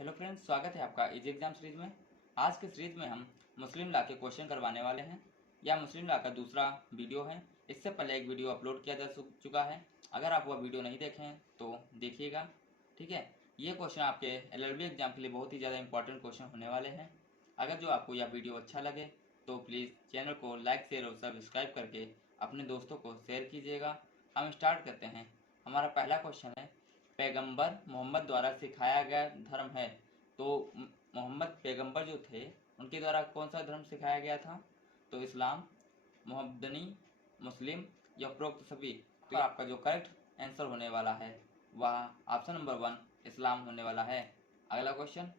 Hello friends, स्वागत है आपका इजी एग्जाम सीरीज में। आज के सीरीज में हम मुस्लिम लॉ के क्वेश्चन करवाने वाले हैं। यह मुस्लिम लॉ का दूसरा वीडियो है। इससे पहले एक वीडियो अपलोड किया जा चुका है। अगर आप वह वीडियो नहीं देखे हैं तो देखिएगा, ठीक है। ये क्वेश्चन आपके एलएलबी एग्जाम के लिए बहुत ही ज़्यादा इंपॉर्टेंट क्वेश्चन होने वाले हैं। अगर जो आपको यह वीडियो अच्छा लगे तो प्लीज़ चैनल को लाइक शेयर और सब्सक्राइब करके अपने दोस्तों को शेयर कीजिएगा। हम स्टार्ट करते हैं। हमारा पहला क्वेश्चन है, पैगंबर मोहम्मद द्वारा सिखाया गया धर्म है। तो मोहम्मद पैगंबर जो थे उनके द्वारा कौन सा धर्म सिखाया गया था? तो इस्लाम, मोहम्मदनी, मुस्लिम या उपरोक्त सभी। तो आपका जो करेक्ट आंसर होने वाला है वह ऑप्शन नंबर 1 इस्लाम होने वाला है। अगला क्वेश्चन,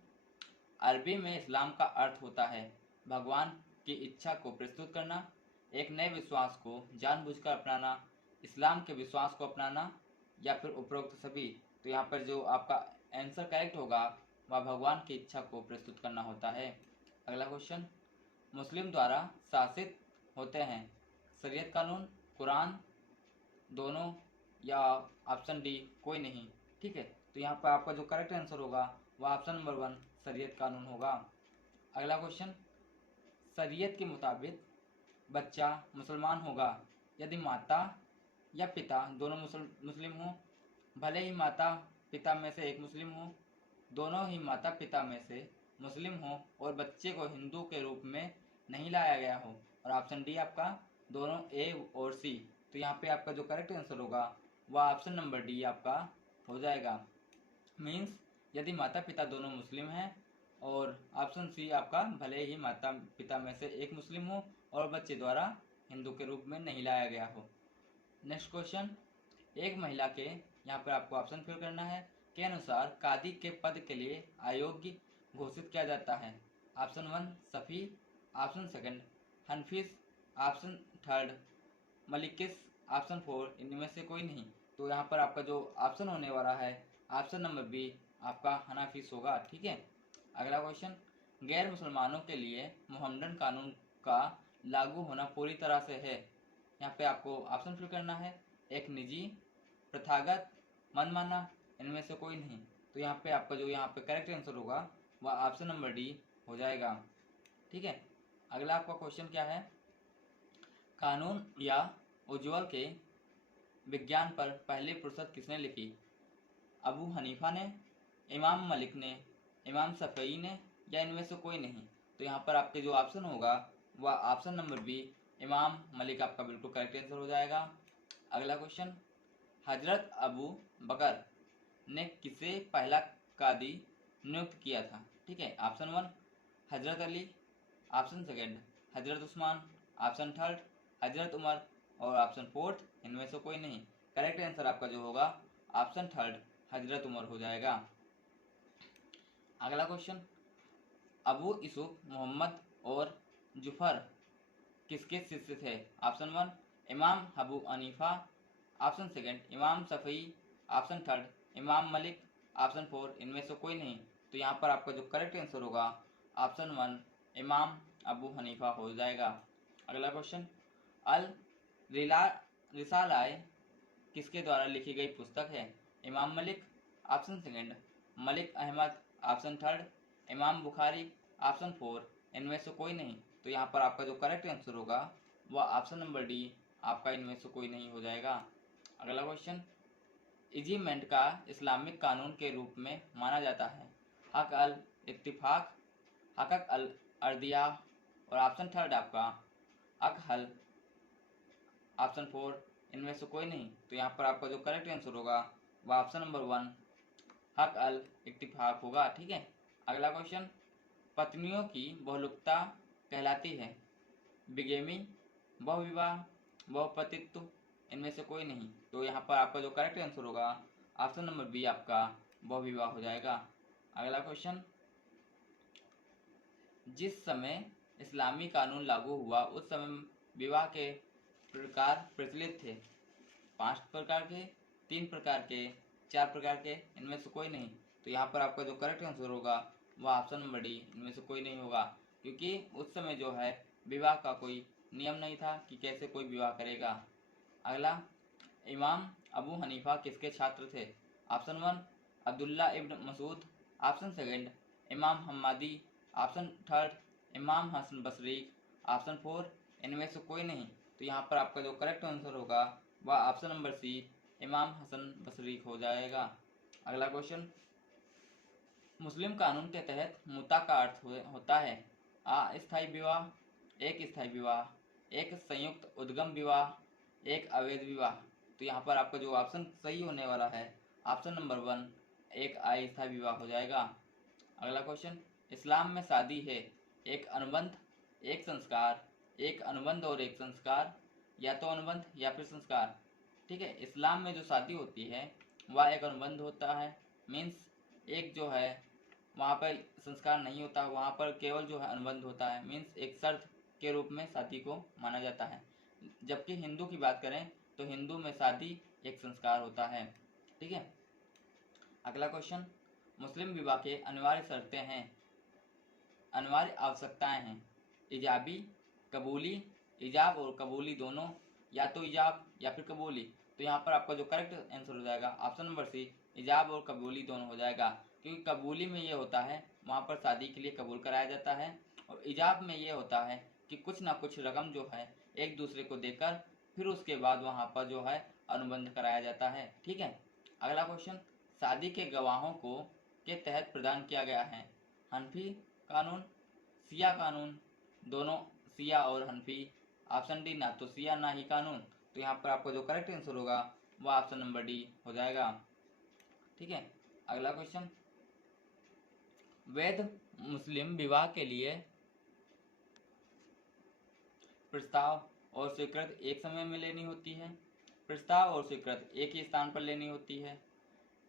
अरबी में इस्लाम का अर्थ होता है भगवान की इच्छा को प्रस्तुत करना, एक नए विश्वास को जानबूझकर अपनाना, इस्लाम के विश्वास को अपनाना या फिर उपरोक्त सभी। तो यहाँ पर जो आपका आंसर करेक्ट होगा वह भगवान की इच्छा को प्रस्तुत करना होता है। अगला क्वेश्चन, मुस्लिम द्वारा शासित होते हैं शरीयत कानून, कुरान, दोनों या ऑप्शन डी कोई नहीं। ठीक है, तो यहाँ पर आपका जो करेक्ट आंसर होगा वह ऑप्शन नंबर 1 शरीयत कानून होगा। अगला क्वेश्चन, शरीयत के मुताबिक बच्चा मुसलमान होगा यदि माता या पिता दोनों मुस्लिम हो, भले ही माता पिता में से एक मुस्लिम हो, दोनों ही माता पिता में से मुस्लिम हो और बच्चे को हिंदू के रूप में नहीं लाया गया हो। और ऑप्शन डी आपका दोनों ए और सी। तो यहाँ पे आपका जो करेक्ट आंसर होगा वह ऑप्शन नंबर डी आपका हो जाएगा। मीन्स यदि माता पिता दोनों मुस्लिम हैं, और ऑप्शन सी आपका भले ही माता पिता में से एक मुस्लिम हो और बच्चे द्वारा हिंदू के रूप में नहीं लाया गया हो। नेक्स्ट क्वेश्चन, एक महिला के, यहाँ पर आपको ऑप्शन फिल करना है, के अनुसार कादी के पद के लिए अयोग्य घोषित किया जाता है। Option 1 Safi, option 2 हनफिस, option 3 मलिकिस, option 4 इनमें से कोई नहीं। तो यहाँ पर आपका जो ऑप्शन होने वाला है ऑप्शन नंबर बी आपका हनाफिस होगा। ठीक है। अगला क्वेश्चन, गैर मुसलमानों के लिए मोहम्मदन कानून का लागू होना पूरी तरह से है। यहाँ पे आपको ऑप्शन फिल करना है, एक निजी, प्रथागत, मनमाना, इनमें से कोई नहीं। तो यहाँ पे आपका जो यहाँ पे करेक्ट आंसर होगा वह ऑप्शन नंबर डी हो जाएगा। ठीक है। अगला आपका क्वेश्चन क्या है, कानून या उज्ज्वल के विज्ञान पर पहली पुस्तक किसने लिखी? अबू हनीफा ने, इमाम मलिक ने, इमाम शफई ने या इनमें से कोई नहीं। तो यहाँ पर आपके जो ऑप्शन होगा वह ऑप्शन नंबर बी इमाम मलिक आपका बिल्कुल करेक्ट आंसर हो जाएगा। अगला क्वेश्चन, हजरत अबू बकर ने किसे पहला कादी नियुक्त किया था? ठीक है। ऑप्शन 1 हजरत अली, ऑप्शन 2 हजरत उस्मान, ऑप्शन 3 हजरत उमर और ऑप्शन 4 इनमें से कोई नहीं। करेक्ट आंसर आपका जो होगा ऑप्शन 3 हजरत उमर हो जाएगा। अगला क्वेश्चन, अबू यूसुफ मोहम्मद और जुफर किसके शिष्य थे? ऑप्शन 1 इमाम अबू हनीफा, ऑप्शन 2 इमाम शफई, ऑप्शन 3 इमाम मलिक, ऑप्शन 4 इनमें से कोई नहीं। तो यहाँ पर आपका जो करेक्ट आंसर होगा ऑप्शन 1 इमाम अबू हनीफा हो जाएगा। अगला क्वेश्चन, अल रिला रिसालाए किसके द्वारा लिखी गई पुस्तक है? इमाम मलिक, ऑप्शन 2 मलिक अहमद, ऑप्शन 3 इमाम बुखारी, ऑप्शन 4 इनमें से कोई नहीं। तो यहाँ पर आपका जो करेक्ट आंसर होगा वह ऑप्शन नंबर डी आपका इनमें से कोई नहीं हो जाएगा। अगला क्वेश्चन, इजीमेंट का इस्लामिक कानून के रूप में माना जाता है। हक अल इत्तिफाक, हक अल अर्दिया और ऑप्शन 3 आपका हक हल, ऑप्शन 4 इनमें से कोई नहीं। तो यहाँ पर आपका जो करेक्ट आंसर होगा वह ऑप्शन नंबर 1 हक अल इत्तिफाक होगा। ठीक है। अगला क्वेश्चन, पत्नियों की बहुलुकता कहलाती है बिगेमी, बहुविवाह, बहुपतित्व, इनमें से कोई नहीं। तो यहाँ पर आपका जो करेक्ट आंसर होगा ऑप्शन नंबर बी आपका बहुविवाह हो जाएगा। अगला क्वेश्चन, जिस समय इस्लामी कानून लागू हुआ उस समय विवाह के प्रकार प्रचलित थे? 5 प्रकार के, 3 प्रकार के, 4 प्रकार के, इनमें से कोई नहीं। तो यहाँ पर आपका जो करेक्ट आंसर होगा वह ऑप्शन नंबर डी इनमें से कोई नहीं होगा, क्योंकि उस समय जो है विवाह का कोई नियम नहीं था कि कैसे कोई विवाह करेगा। अगला, इमाम अबू हनीफा किसके छात्र थे? ऑप्शन 1 अब्दुल्ला इब्न मसूद, ऑप्शन सेकंड इमाम हम्मादी, ऑप्शन थर्ड इमाम हसन बसरी, ऑप्शन फोर इनमें से कोई नहीं। तो यहाँ पर आपका जो करेक्ट आंसर होगा वह ऑप्शन नंबर सी इमाम हसन बसरी हो जाएगा। अगला क्वेश्चन, मुस्लिम कानून के तहत मुता का अर्थ होता है अस्थायी विवाह, एक स्थायी विवाह, एक संयुक्त उद्गम विवाह, एक अवैध विवाह। तो यहाँ पर आपका जो ऑप्शन सही होने वाला है ऑप्शन नंबर वन एक अस्थायी विवाह हो जाएगा। अगला क्वेश्चन, इस्लाम में शादी है एक अनुबंध, एक संस्कार, एक अनुबंध और एक संस्कार, या तो अनुबंध या फिर संस्कार। ठीक है, इस्लाम में जो शादी होती है वह एक अनुबंध होता है, मीन्स एक जो है वहाँ पर संस्कार नहीं होता, वहाँ पर केवल जो है अनुबंध होता है, मीन्स एक शर्त के रूप में शादी को माना जाता है। जबकि हिंदू की बात करें तो हिंदू में शादी एक संस्कार होता है। ठीक है, अगला क्वेश्चन, मुस्लिम विवाह के अनिवार्य शर्तें हैं, अनिवार्य आवश्यकताएं हैं इजाबी, कबूली, इजाब और कबूली दोनों, या तो इजाब या फिर कबूली। तो यहाँ पर आपका जो करेक्ट आंसर हो जाएगा ऑप्शन नंबर सी इजाब और कबूली दोनों हो जाएगा। क्योंकि कबूली में ये होता है वहाँ पर शादी के लिए कबूल कराया जाता है, और इजाब में ये होता है कि कुछ ना कुछ रकम जो है एक दूसरे को देकर फिर उसके बाद वहाँ पर जो है अनुबंध कराया जाता है। ठीक है, अगला क्वेश्चन, शादी के गवाहों को के तहत प्रदान किया गया है हनफी कानून, सिया कानून, दोनों सिया और हनफी, ऑप्शन डी ना तो सिया ना ही कानून। तो यहाँ पर आपको जो करेक्ट आंसर होगा वह ऑप्शन नंबर डी हो जाएगा। ठीक है, अगला क्वेश्चन, वैध मुस्लिम विवाह के लिए प्रस्ताव और स्वीकृत एक समय में लेनी होती है, प्रस्ताव और स्वीकृत एक ही स्थान पर लेनी होती है,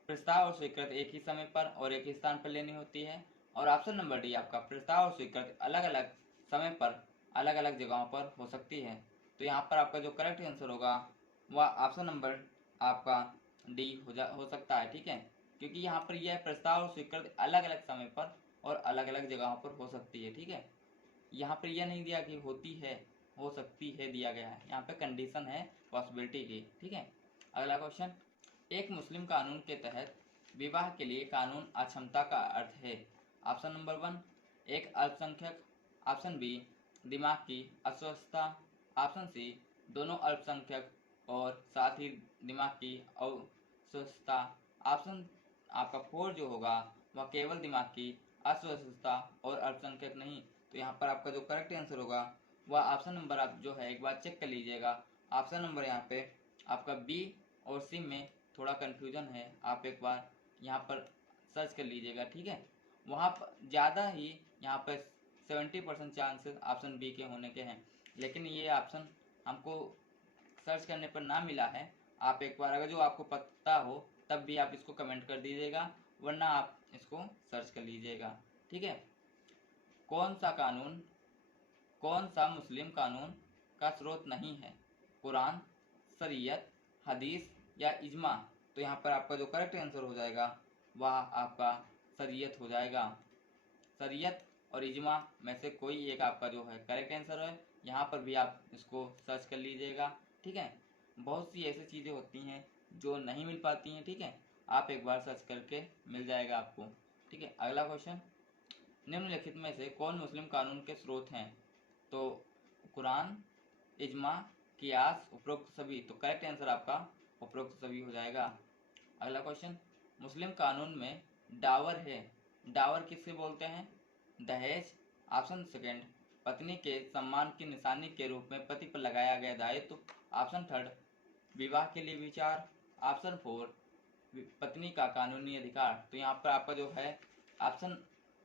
प्रस्ताव और स्वीकृत एक ही समय पर और एक ही स्थान पर लेनी होती है, और ऑप्शन नंबर डी आपका प्रस्ताव और स्वीकृत अलग अलग समय पर अलग अलग जगहों पर हो सकती है। तो यहाँ पर आपका जो करेक्ट आंसर होगा वह ऑप्शन नंबर आपका डी हो सकता है। ठीक है, क्योंकि यहाँ पर यह प्रस्ताव और स्वीकृत अलग अलग समय पर और अलग अलग जगहों पर हो सकती है। ठीक है, यहाँ पर यह नहीं दिया कि होती है, हो सकती है दिया गया है, यहाँ पे कंडीशन है पॉसिबिलिटी की। ठीक है, अगला क्वेश्चन, एक मुस्लिम कानून के तहत विवाह के लिए कानून अक्षमता का अर्थ है ऑप्शन नंबर वन एक अल्पसंख्यक, ऑप्शन बी दिमाग की अस्वस्थता, ऑप्शन सी दोनों अल्पसंख्यक और साथ ही दिमाग की अस्वस्थता, ऑप्शन आपका फोर जो होगा वह केवल दिमाग की अस्वस्थता और अल्पसंख्यक नहीं। तो यहाँ पर आपका जो करेक्ट आंसर होगा वह ऑप्शन नंबर आप जो है एक बार चेक कर लीजिएगा, ऑप्शन नंबर यहाँ पे आपका बी और सी में थोड़ा कन्फ्यूजन है, आप एक बार यहाँ पर सर्च कर लीजिएगा। ठीक है, वहाँ पर ज़्यादा ही यहाँ पर 70% चांसेस ऑप्शन बी के होने के हैं, लेकिन ये ऑप्शन हमको सर्च करने पर ना मिला है। आप एक बार अगर जो आपको पता हो तब भी आप इसको कमेंट कर दीजिएगा, वरना आप इसको सर्च कर लीजिएगा। ठीक है, कौन सा मुस्लिम कानून का स्रोत नहीं है, कुरान, शरीयत, हदीस या इजमा। तो यहाँ पर आपका जो करेक्ट आंसर हो जाएगा वह आपका शरीयत हो जाएगा। शरीयत और इजमा में से कोई एक आपका जो है करेक्ट आंसर है, यहाँ पर भी आप इसको सर्च कर लीजिएगा। ठीक है, बहुत सी ऐसी चीज़ें होती हैं जो नहीं मिल पाती हैं। ठीक है, आप एक बार सर्च करके मिल जाएगा आपको। ठीक है, अगला क्वेश्चन, निम्नलिखित में से कौन मुस्लिम कानून के स्रोत हैं, तो कुरान, इजमा, कियास, उपरोक्त सभी। तो करेक्ट आंसर आपका उपरोक्त सभी हो जाएगा। अगला क्वेश्चन, मुस्लिम कानून में डावर है, डावर किससे बोलते हैं, दहेज, ऑप्शन सेकंड पत्नी के सम्मान की निशानी के रूप में पति पर लगाया गया दायित्व, ऑप्शन थर्ड विवाह के लिए विचार, ऑप्शन फोर पत्नी का कानूनी अधिकार। तो यहाँ पर आपका जो है ऑप्शन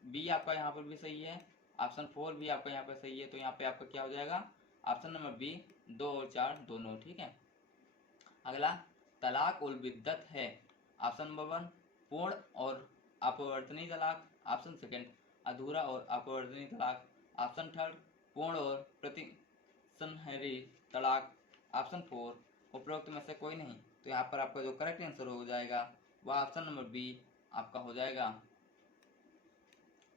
बी आपका यहाँ पर भी सही है, ऑप्शन फोर भी आपका यहाँ पर सही है। तो यहाँ पे आपका क्या हो जाएगा ऑप्शन नंबर बी 2 और 4 दोनों। ठीक है, अगला तलाक उल बिद्दत है, ऑप्शन नंबर वन पूर्ण और अपवर्तनीय तलाक, ऑप्शन सेकंड अधूरा और अपवर्तनीय तलाक, ऑप्शन थर्ड पूर्ण और प्रतिसंहरी तलाक, ऑप्शन फोर उपरोक्त में से कोई नहीं। तो यहाँ पर आपका जो करेक्ट आंसर हो जाएगा वह ऑप्शन नंबर बी आपका हो जाएगा।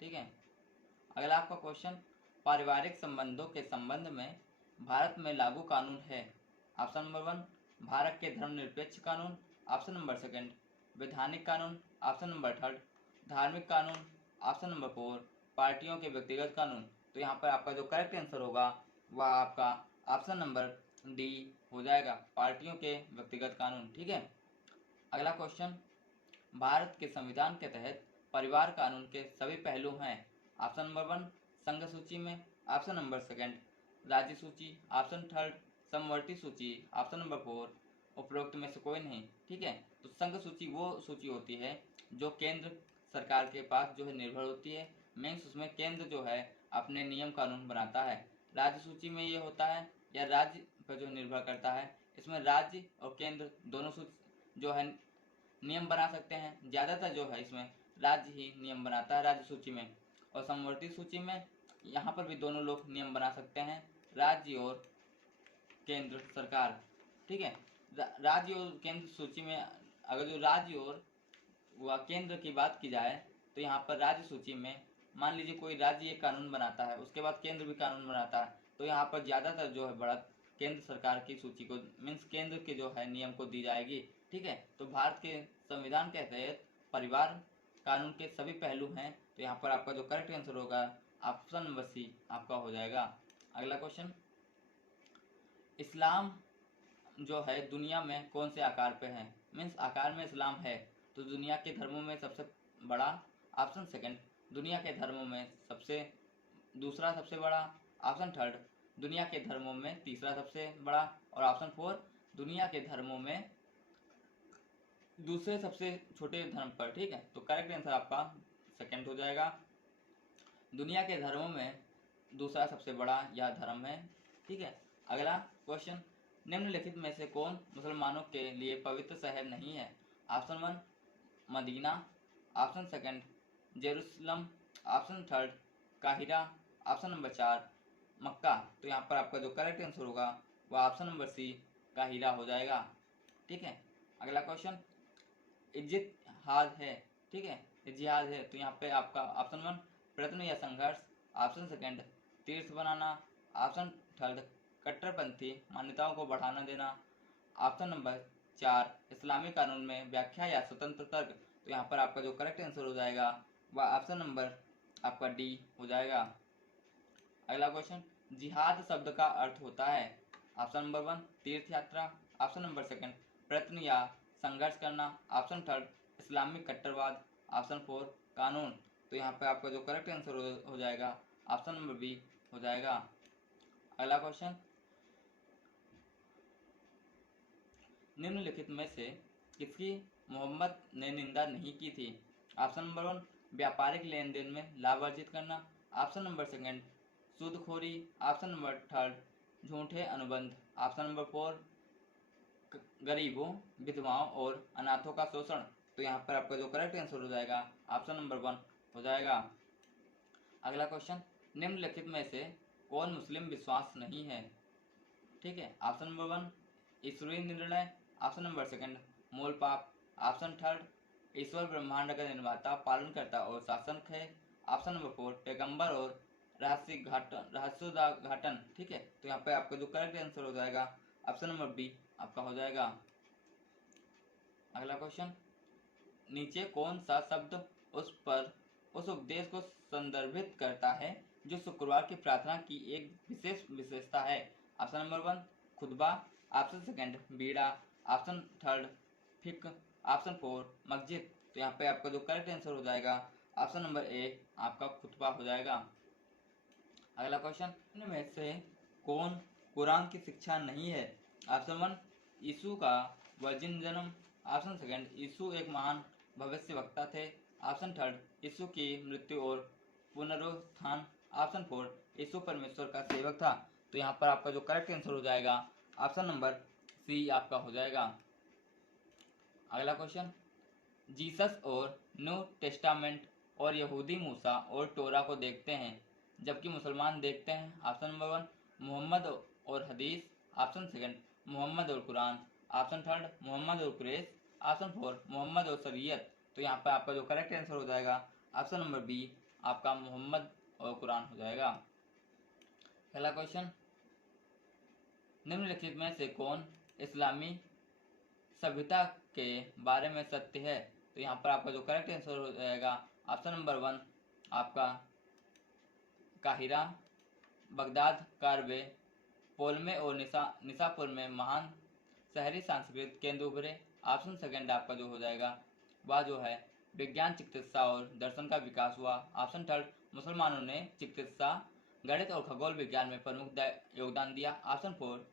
ठीक है, अगला आपका क्वेश्चन, पारिवारिक संबंधों के संबंध में भारत में लागू कानून है, ऑप्शन नंबर वन भारत के धर्मनिरपेक्ष कानून, ऑप्शन नंबर सेकंड वैधानिक कानून, ऑप्शन नंबर थर्ड धार्मिक कानून, ऑप्शन नंबर 4 पार्टियों के व्यक्तिगत कानून। तो यहाँ पर आपका जो करेक्ट आंसर होगा वह आपका ऑप्शन नंबर डी हो जाएगा, पार्टियों के व्यक्तिगत कानून। ठीक है। अगला क्वेश्चन, भारत के संविधान के तहत परिवार कानून के सभी पहलू हैं। ऑप्शन नंबर 1 संघ सूची में, ऑप्शन नंबर 2 राज्य सूची, ऑप्शन 3 समवर्ती सूची, ऑप्शन नंबर 4 उपरोक्त में से कोई नहीं। ठीक है। तो संघ सूची वो सूची होती है जो केंद्र सरकार के पास जो है निर्भर होती है, मीन्स उसमें केंद्र जो है अपने नियम कानून बनाता है। राज्य सूची में ये होता है या राज्य पर जो निर्भर करता है, इसमें राज्य और केंद्र दोनों जो है नियम बना सकते हैं। ज़्यादातर जो है इसमें राज्य ही नियम बनाता है राज्य सूची में। और समवर्ती सूची में यहाँ पर भी दोनों लोग नियम बना सकते हैं, राज्य और केंद्र सरकार। ठीक है। राज्य और केंद्र सूची में अगर जो राज्य और व केंद्र की बात की जाए तो यहाँ पर राज्य सूची में मान लीजिए कोई राज्य एक कानून बनाता है, उसके बाद केंद्र भी कानून बनाता है, तो यहाँ पर ज़्यादातर जो है बढ़त केंद्र सरकार की सूची को, मीन्स केंद्र के जो है नियम को दी जाएगी। ठीक है। तो भारत के संविधान के तहत परिवार कानून के सभी पहलू हैं। तो यहाँ पर आपका जो करेक्ट आंसर होगा ऑप्शन नंबर सी आपका हो जाएगा। अगला क्वेश्चन, इस्लाम जो है दुनिया में कौन से आकार पे है, मीन्स आकार में इस्लाम है तो दुनिया के धर्मों में सबसे बड़ा, ऑप्शन 2 दुनिया के धर्मों में दूसरा सबसे बड़ा, ऑप्शन 3 दुनिया के धर्मों में तीसरा सबसे बड़ा, और ऑप्शन 4 दुनिया के धर्मों में दूसरे सबसे छोटे धर्म पर। ठीक है। तो करेक्ट आंसर आपका 2 हो जाएगा, दुनिया के धर्मों में दूसरा सबसे बड़ा यह धर्म है। ठीक है। अगला क्वेश्चन, निम्नलिखित में से कौन मुसलमानों के लिए पवित्र शहर नहीं है। Option 1 Medina, option 2 Jerusalem, option 3 काहिरा, ऑप्शन नंबर 4 मक्का। तो यहाँ पर आपका जो करेक्ट आंसर होगा वह ऑप्शन नंबर सी काहिरा हो जाएगा। ठीक है। अगला क्वेश्चन, इज्तिहाद है। ठीक है। इज्तिहाद है तो यहाँ पे आपका ऑप्शन 1 प्रयत्न या संघर्ष, ऑप्शन 2 तीर्थ बनाना, ऑप्शन 3 कट्टरपंथी मान्यताओं को बढ़ाना देना, ऑप्शन नंबर 4 इस्लामी कानून में व्याख्या या स्वतंत्र तर्क। तो यहाँ पर आपका जो करेक्ट आंसर हो जाएगा वह ऑप्शन नंबर आपका डी हो जाएगा। अगला क्वेश्चन, जिहाद शब्द का अर्थ होता है। ऑप्शन नंबर 1 तीर्थ यात्रा, ऑप्शन नंबर 2 प्रयत्न या संघर्ष करना, ऑप्शन 3 इस्लामिक कट्टरवाद, ऑप्शन 4 कानून। तो यहाँ पे आपका जो करेक्ट आंसर हो जाएगा ऑप्शन नंबर बी हो जाएगा। अगला क्वेश्चन, निम्नलिखित में से किसकी मोहम्मद ने निंदा नहीं की थी। ऑप्शन नंबर 1 व्यापारिक लेन देन में लाभ अर्जित करना, ऑप्शन नंबर 2 सूदखोरी, ऑप्शन नंबर 3 झूठे अनुबंध, ऑप्शन नंबर 4 गरीबों विधवाओं और अनाथों का शोषण। तो यहाँ पर आपका जो करेक्ट आंसर हो जाएगा ऑप्शन नंबर 1 हो जाएगा। अगला क्वेश्चन, निम्नलिखित में से कौन मुस्लिम विश्वास नहीं है। ठीक है। ऑप्शन नंबर 1 ईश्वरीय निर्णय, ऑप्शन नंबर 2 मूल पाप, ऑप्शन 3 ईश्वर ब्रह्मांड का निर्माता पालनकर्ता और शासक है, ऑप्शन नंबर 4 पैगंबर और रहस्योद्घाटन। ठीक है। तो यहाँ पे आपका जो करेक्ट आंसर हो जाएगा ऑप्शन नंबर बी आपका हो जाएगा। अगला क्वेश्चन, नीचे कौन सा शब्द उस उपदेश को संदर्भित करता है जो शुक्रवार की प्रार्थना की एक विशेष विशेषता है। ऑप्शन नंबर 1 खुतबा, ऑप्शन 2 बीड़ा, ऑप्शन 3 फिक, ऑप्शन 4 मस्जिद। तो यहाँ पे आपका जो करेक्ट आंसर हो जाएगा ऑप्शन नंबर ए आपका खुतबा हो जाएगा। अगला क्वेश्चन, इनमें से कौन कुरान की शिक्षा नहीं है। ऑप्शन 1 यीशु का वर्जिन जन्म, ऑप्शन 2 यीशु एक महान भविष्यवक्ता थे, ऑप्शन 3 यीशु की मृत्यु और पुनरुत्थान, ऑप्शन 4 यीशु परमेश्वर का सेवक था। तो यहाँ पर आपका जो करेक्ट आंसर हो जाएगा ऑप्शन नंबर सी आपका हो जाएगा। अगला क्वेश्चन, जीसस और न्यू टेस्टामेंट और यहूदी मूसा और टोरा को देखते हैं जबकि मुसलमान देखते हैं। ऑप्शन नंबर 1 मोहम्मद और हदीस, ऑप्शन 2 मोहम्मद और कुरान, ऑप्शन 3 मोहम्मद और कुरैश, ऑप्शन 4 मोहम्मद और शरीयत। तो यहाँ पर आपका जो करेक्ट आंसर हो जाएगा ऑप्शन नंबर बी आपका मोहम्मद और कुरान हो जाएगा। पहला क्वेश्चन, निम्नलिखित में से कौन इस्लामी सभ्यता के बारे में सत्य है। तो यहाँ पर आपका जो करेक्ट आंसर हो जाएगा ऑप्शन नंबर 1 आपका काहिरा, बगदाद, कार्बे, पोलमे और निसापुर में महान शहरी सांस्कृतिक केंद्र उभरे। ऑप्शन सेकंड आपका जो हो जाएगा वह जो है विज्ञान, चिकित्सा और दर्शन का विकास हुआ। ऑप्शन थर्ड मुसलमानों ने चिकित्सा, गणित और खगोल विज्ञान में प्रमुख योगदान दिया। ऑप्शन फोर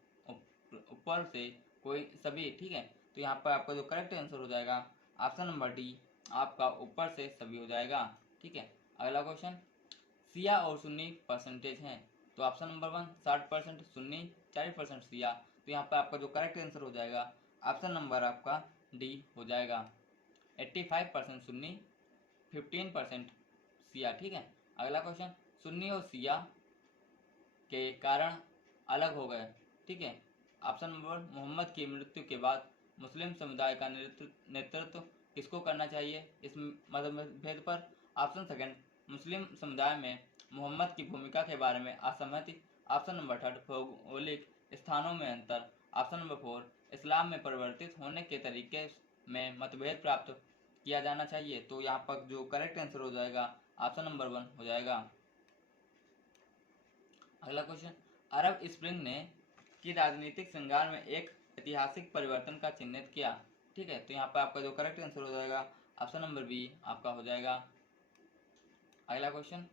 ऊपर से कोई सभी, ठीक है। तो यहाँ पर आपका जो करेक्ट आंसर हो जाएगा ऑप्शन नंबर डी, आपका ऊपर से सभी हो जाएगा, ठीक है। अगला क्वेश्चन, शिया और सुन्नी परसेंटेज हैं। तो ऑप्शन नंबर 1 60% सुन्नी, 40% शिया। तो यहाँ पर आपका जो करेक्ट आंसर हो जाएगा ऑप्शन नंबर आपका डी हो जाएगा, 85% सुन्नी, 15% शिया, ठीक है। अगला क्वेश्चन, सुन्नी और शिया के कारण अलग हो गए, ठीक है। ऑप्शन नंबर, मोहम्मद की मृत्यु के बाद मुस्लिम समुदाय का नेतृत्व किसको करना चाहिए इस मतभेद पर। ऑप्शन सेकंड, मुस्लिम समुदाय में मोहम्मद की भूमिका के बारे में असहमति। ऑप्शन नंबर थर्ड, भौगोलिक स्थानों में अंतर। ऑप्शन नंबर 4, इस्लाम में परिवर्तित होने के तरीके में मतभेद प्राप्त किया जाना चाहिए। तो यहाँ पर जो करेक्ट आंसर हो जाएगा ऑप्शन नंबर 1 हो जाएगा। अगला क्वेश्चन, अरब स्प्रिंग ने की राजनीतिक श्रृंगार में एक ऐतिहासिक परिवर्तन का चिन्हित किया, ठीक है। तो यहाँ पर आपका जो करेक्ट आंसर हो जाएगा ऑप्शन नंबर बी आपका हो जाएगा। अगला क्वेश्चन,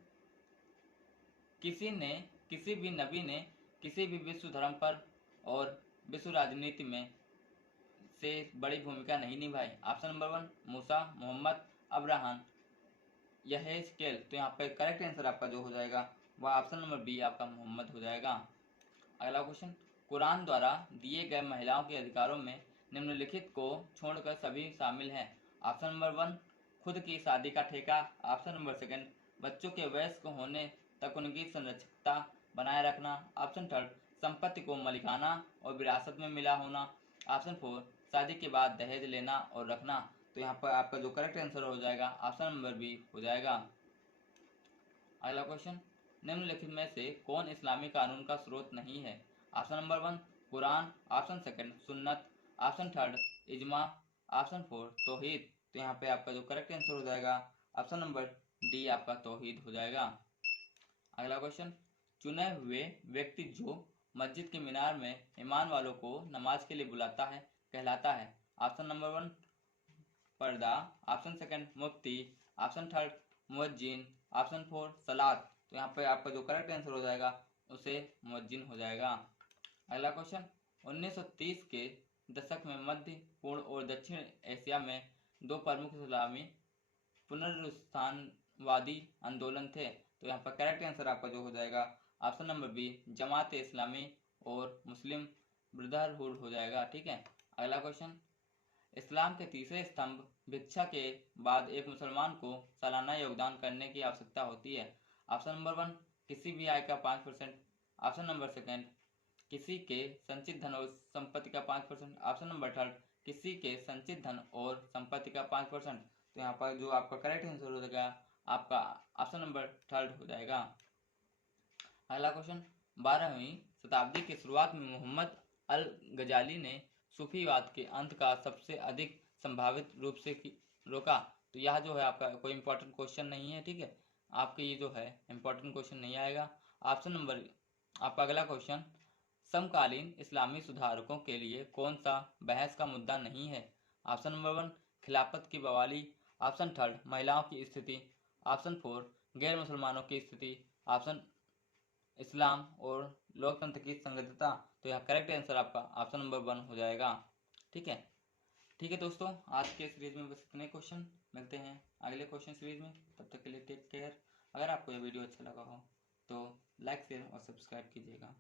किसी भी नबी ने किसी भी विश्व धर्म पर और विश्व राजनीति में से बड़ी भूमिका नहीं निभाई। ऑप्शन नंबर 1 मूसा, मोहम्मद, अब्राहम, यहेजकेल। तो यहाँ पे करेक्ट आंसर आपका जो हो जाएगा वह ऑप्शन नंबर बी आपका मोहम्मद हो जाएगा। अगला क्वेश्चन, कुरान द्वारा दिए गए महिलाओं के अधिकारों में निम्नलिखित को छोड़कर सभी शामिल हैं। ऑप्शन नंबर 1 खुद की शादी का ठेका। ऑप्शन नंबर सेकंड, बच्चों के वयस्क होने तक उनकी संरक्षितता बनाए रखना। ऑप्शन थर्ड, संपत्ति को मालिकाना और विरासत में मिला होना। ऑप्शन 4 शादी के बाद दहेज लेना और रखना। तो यहाँ पर आपका जो करेक्ट आंसर हो जाएगा ऑप्शन नंबर बी हो जाएगा। अगला क्वेश्चन, निम्नलिखित में से कौन इस्लामी कानून का स्रोत नहीं है। Option number 1 Quran, option second सुन्नत, ऑप्शन थर्ड इजमा, ऑप्शन 4 तौहीद। तो यहाँ पे आपका जो करेक्ट आंसर हो जाएगा ऑप्शन नंबर डी आपका तौहीद हो जाएगा। अगला क्वेश्चन, चुने हुए व्यक्ति जो मस्जिद के मीनार में ईमान वालों को नमाज के लिए बुलाता है कहलाता है। ऑप्शन नंबर 1 पर्दा, ऑप्शन सेकंड मुफ्ती, ऑप्शन थर्ड मुअज्जिन, ऑप्शन 4 सलात। तो यहाँ पे आपका जो करेक्ट आंसर हो जाएगा उसे मुअज्जिन हो जाएगा। अगला क्वेश्चन, 1930 के दशक में मध्य, पूर्व और दक्षिण एशिया में दो प्रमुख इस्लामी पुनरुत्थानवादी आंदोलन थे। तो यहाँ पर करेक्ट आंसर आपका जो हो जाएगा option number B Jamaat Islami और मुस्लिम ब्रदरहुड हो जाएगा, ठीक है। अगला क्वेश्चन, इस्लाम के तीसरे स्तंभ भिक्षा के बाद एक मुसलमान को सालाना योगदान करने की आवश्यकता होती है। ऑप्शन नंबर 1 किसी भी आय का 5%। ऑप्शन नंबर सेकंड किसी के संचित धन और संपत्ति का 5%। ऑप्शन नंबर थर्ड किसी के संचित धन और संपत्ति का 5%। तो यहाँ पर जो आपका करेक्ट आंसर हो जाएगा आपका ऑप्शन नंबर थर्ड हो जाएगा। अगला क्वेश्चन, 12वीं शताब्दी की शुरुआत में मोहम्मद अल गजाली ने सूफीवाद के अंत का सबसे अधिक संभावित रूप से रोका। तो यह जो है आपका कोई इंपॉर्टेंट क्वेश्चन नहीं है, ठीक है। आपके ये जो है इंपॉर्टेंट क्वेश्चन नहीं आएगा। ऑप्शन नंबर आपका अगला क्वेश्चन, समकालीन इस्लामी सुधारकों के लिए कौन सा बहस का मुद्दा नहीं है। ऑप्शन नंबर 1 खिलाफत की बवाली, ऑप्शन थर्ड महिलाओं की स्थिति, ऑप्शन 4 गैर मुसलमानों की स्थिति, ऑप्शन इस्लाम और लोकतंत्र की संगठितता। तो यह करेक्ट आंसर आपका ऑप्शन नंबर 1 हो जाएगा, ठीक है। ठीक है दोस्तों, आज के सीरीज में बस इतने क्वेश्चन, मिलते हैं अगले क्वेश्चन सीरीज में। तब तक के लिए टेक केयर। अगर आपको यह वीडियो अच्छा लगा हो तो लाइक शेयर और सब्सक्राइब कीजिएगा।